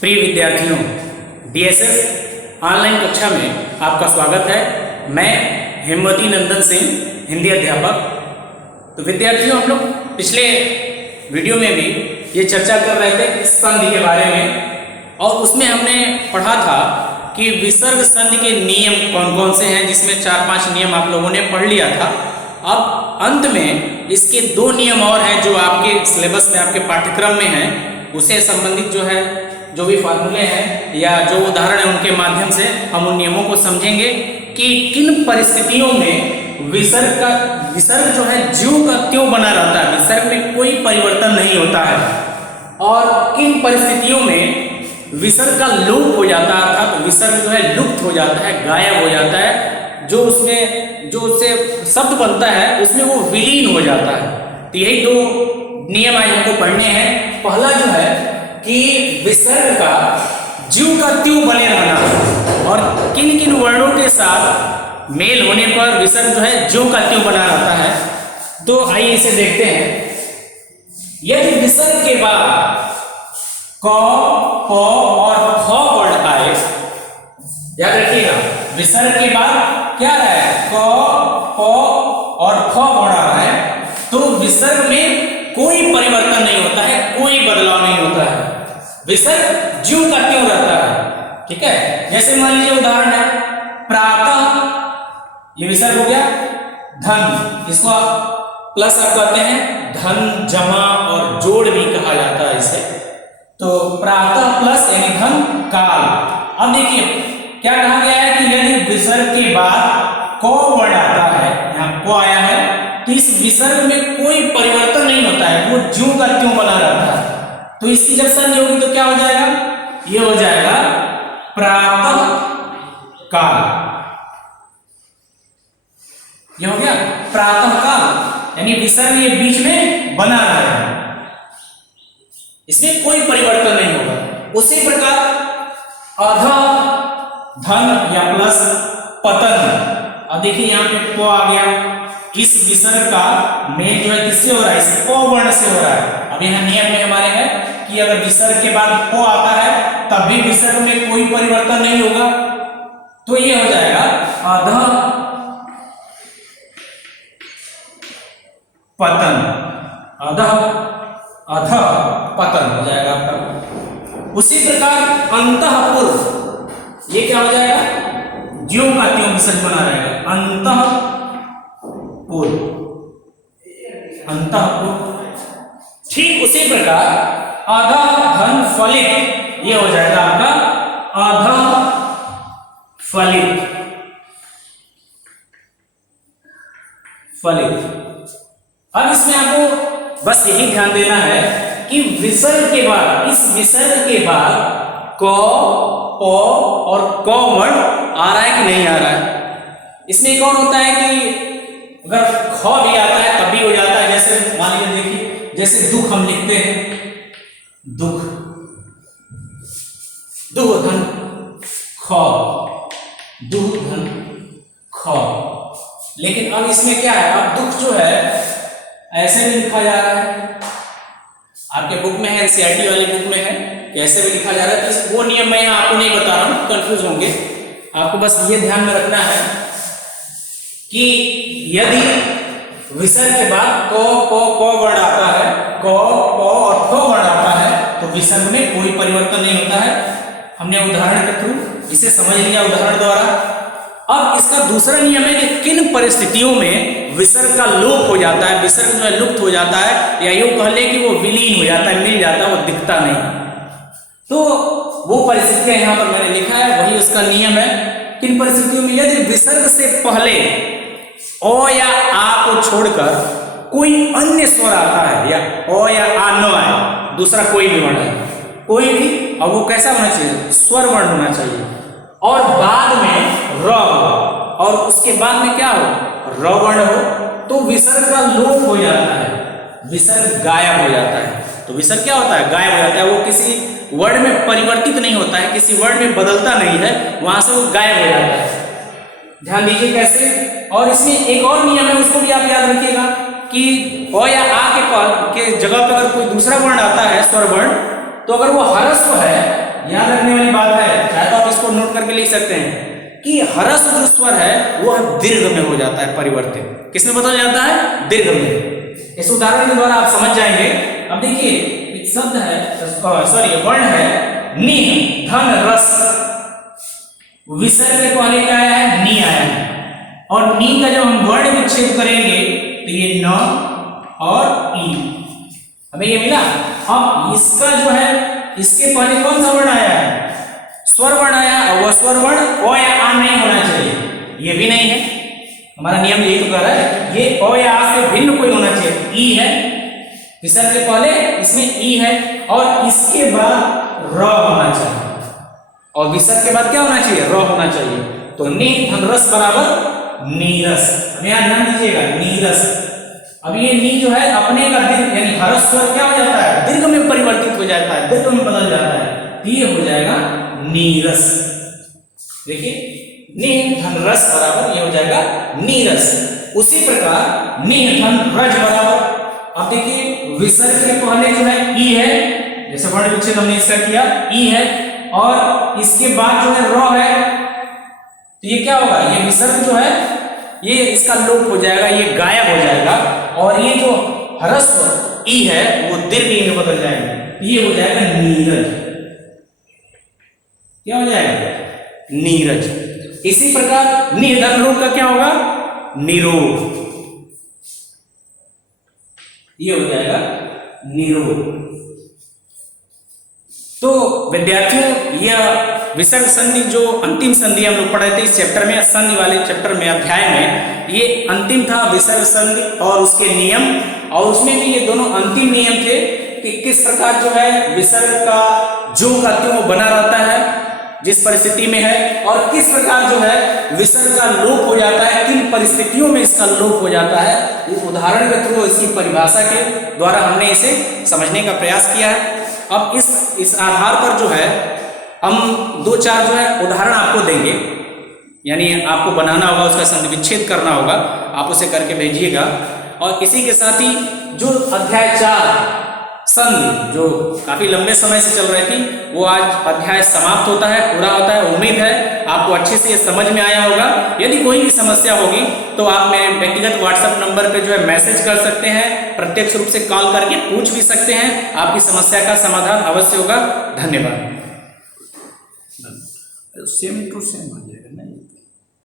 प्रिय विद्यार्थियों, DSS online कक्षा में आपका स्वागत है। मैं हेमवती नंदन सिंह, हिंदी अध्यापक। तो विद्यार्थियों, हम लोग पिछले वीडियो में भी ये चर्चा कर रहे थे संधि के बारे में, और उसमें हमने पढ़ा था कि विसर्ग संधि के नियम कौन कौन से हैं, जिसमें 4-5 नियम आप लोगों ने पढ़ लिया था। अब अंत में इसके 2 नियम और हैं जो आपके सिलेबस में, आपके पाठ्यक्रम में हैं। उससे संबंधित जो भी फार्मूले हैं या जो उदाहरण है, उनके माध्यम से हम उन नियमों को समझेंगे कि किन परिस्थितियों में विसर्ग जो है ज्यों का त्यों बना रहता है, विसर्ग में कोई परिवर्तन नहीं होता है, और किन परिस्थितियों में विसर्ग का लोप हो जाता है, अर्थात विसर्ग जो है लुप्त हो जाता है, गायब हो जाता है, जो उससे शब्द बनता है उसमें वो विलीन हो जाता है। तो यही 2 नियम आज हमको पढ़ने हैं। पहला जो है कि विसर्ग का ज्यों का त्यों बने रहना, और किन किन वर्णों के साथ मेल होने पर विसर्ग जो है ज्यों का त्यों बना रहता है। तो आइए इसे देखते हैं। यदि विसर्ग के बाद क, प और ख वर्ण आए, याद रखिएगा, विसर्ग के बाद क्या है, क, प और ख वर्ण आ रहा है, तो विसर्ग में कोई परिवर्तन नहीं होता है, कोई बदलाव नहीं होता है, विसर्ग ज्यों का त्यों रहता है। ठीक है, जैसे मान लीजिए उदाहरण है प्रातः, ये विसर्ग हो गया, धन, इसको प्लस आप कहते हैं, धन जमा और जोड़ भी कहा जाता है इसे। तो प्रातः प्लस यानी धन काल। अब देखिए क्या कहा गया है कि यदि विसर्ग के बाद क वर्ण आता है, यहाँ क आया है, तो इस विसर्ग में कोई परिवर्तन नहीं होता है, वो ज्यों का त्यों बना रहता है। तो इसकी जब संधि होगी तो क्या हो जाएगा, ये हो जाएगा प्रातः काल। ये हो गया प्रातः काल, यानी विसर्ग ये बीच में बना रहेगा, इसमें कोई परिवर्तन नहीं होगा। उसी प्रकार अध, धन या प्लस पतन। अब देखिए यहाँ पे प आ गया, इस विसर्ग का मेल जो है किससे हो रहा है, इस प वर्ण से हो रहा है। अब यहाँ नियम में हमारे है कि अगर विसर्ग के बाद प आता है तब भी विसर्ग में कोई परिवर्तन नहीं होगा, तो ये हो जाएगा अध पतन, अध पतन हो जाएगा आपका। उसी प्रकार अंतःपुर, ये क्या हो जाएगा, ज्यों का त्यों विसर्ग बना रहेगा, अंतःपुर। ठीक उसी प्रकार अध धन फलित, ये हो जाएगा आपका अध फलित। अब इसमें आपको बस यही ध्यान देना है कि विसर्ग के बाद, इस विसर्ग के बाद क, प और क वर्ण आ रहा है कि नहीं आ रहा है। इसमें एक और होता है कि अगर ख भी आता है तब भी हो जाता है। जैसे मान लीजिए, देखिए, जैसे दुख हम लिखते हैं, दुख, दुह धन ख, दुह धन ख। लेकिन अब इसमें क्या है, अब दुख जो है ऐसे भी लिखा जा रहा है, आपके बुक में है, एनसीईआरटी वाली बुक में है, ऐसे भी लिखा जा रहा है। तो वो नियम मैं यहाँ आपको नहीं बता रहा हूँ, कंफ्यूज होंगे। आपको बस ये ध्यान में रखना है कि यदि विसर्ग के बाद क, प वर्ण आता है, क, प और फ वर्ण आता है, तो विसर्ग में कोई परिवर्तन नहीं होता है। हमने उदाहरण के थ्रू इसे समझ लिया, उदाहरण द्वारा। अब इसका दूसरा नियम है कि किन परिस्थितियों में विसर्ग का लोप हो जाता है, विसर्ग जो है लुप्त हो जाता है, या यूं कह ले कि वो विलीन हो जाता है, मिल जाता है, वो दिखता नहीं। तो वो परिस्थितियां यहाँ पर मैंने लिखा है, वही उसका नियम है। किन परिस्थितियों में, यदि विसर्ग से पहले अ या आ को छोड़कर कोई अन्य स्वर आता है, या अ या आ न आए, दूसरा कोई भी वर्ण है, कोई भी, और वो कैसा होना चाहिए, स्वर वर्ण होना चाहिए, और बाद में र, और उसके बाद में क्या हो, र वर्ण हो, तो विसर्ग का लोप हो जाता है, विसर्ग गायब हो जाता है। तो विसर्ग क्या होता है, गायब हो जाता है, वो किसी वर्ड में परिवर्तित नहीं होता है, किसी वर्ड में बदलता नहीं है, वहां से वो गायब हो जाता है। ध्यान दीजिए कैसे। और इसमें एक और नियम है, उसको भी आप याद रखिएगा कि अ या आ के जगह पर अगर कोई दूसरा वर्ण आता है, स्वर वर्ण, तो अगर वो ह्रस्व है याद रखने वाली बात है, चाहे तो आप इसको नोट करके लिख सकते हैं कि ह्रस्व जो स्वर है वह दीर्घ में हो जाता है परिवर्तित। किसमें बदल जाता है? दीर्घ में। इस उदाहरण के द्वारा आप समझ जाएंगे। अब देखिए एक शब्द है, सॉरी वर्ण है नि, धन रस, विसर्ग के पहले क्या आया है? नी आया है, और नी का जब हम वर्ण विच्छेद करेंगे तो ये न और ई, हमें ये मिला। अब इसका जो है, इसके पहले कौन सा वर्ण आया है? स्वर वर्ण आया, और वह स्वर वर्ण ओ या आ नहीं होना चाहिए, ये भी नहीं है। हमारा नियम यही तो कह रहा है, ये ओ या आ से भिन्न कोई होना चाहिए। ई है, विसर्ग के पहले इसमें ई है, और इसके बाद र होना चाहिए, और विसर्ग के बाद क्या होना चाहिए? र होना चाहिए। तो नि धन रस बराबर नीरस। यहाँ ध्यान दीजिएगा, नीरस। अब ये नी जो है अपने का दीर्घ यानी ह्रस्व स्वर क्या हो जाता है? दीर्घ में परिवर्तित हो जाता है, दीर्घ में बदल जाता है, तो ये हो जाएगा नीरस। देखिए नि धन रस बराबर ये हो जाएगा नीरस। उसी प्रकार नि धन रज बराबर, अब देखिए विसर्ग के पहले जो है ई है, जैसे वर्ण विच्छेद हमने इसका किया, ई है, और इसके बाद जो है र है, तो ये क्या होगा? ये विसर्ग जो है ये इसका लोप हो जाएगा, ये गायब हो जाएगा, और ये जो ह्रस्व ई है वो दीर्घ ई में बदल जाएगा, ये हो जाएगा नीरज। क्या हो जाएगा? नीरज। इसी प्रकार निर्धन लोप का क्या होगा? निरोध, ये हो जाएगा निरोध। तो विद्यार्थियों यह विसर्ग संधि जो अंतिम संधि हम लोग पढ़े थे इस चैप्टर में, संधि वाले चैप्टर में, अध्याय में, ये अंतिम था विसर्ग संधि और उसके नियम, और उसमें भी ये दोनों अंतिम नियम थे कि किस प्रकार जो है विसर्ग का जो का त्यों बना रहता है जिस परिस्थिति में है, और किस प्रकार जो है विसर्ग का लोप हो जाता है, किन परिस्थितियों में इसका लोप हो जाता है। इस उदाहरण के थ्रू, इसकी परिभाषा के द्वारा हमने इसे समझने का प्रयास किया है। अब इस आधार पर जो है हम दो चार जो है उदाहरण आपको देंगे, यानी आपको बनाना होगा, उसका संधि विच्छेद करना होगा, आप उसे करके भेजिएगा। और इसी के साथ ही जो अध्याय 4 संधि जो काफी लंबे समय से चल रही थी, वो आज अध्याय समाप्त होता है, पूरा होता है। उम्मीद है आपको अच्छे से समझ में आया होगा। यदि कोई भी समस्या होगी तो आप मेरे व्यक्तिगत व्हाट्सएप नंबर पे जो है मैसेज कर सकते हैं, प्रत्यक्ष रूप से कॉल करके पूछ भी सकते हैं, आपकी समस्या का समाधान अवश्य होगा। धन्यवाद। सेम टू सेम आ जाएगा ना।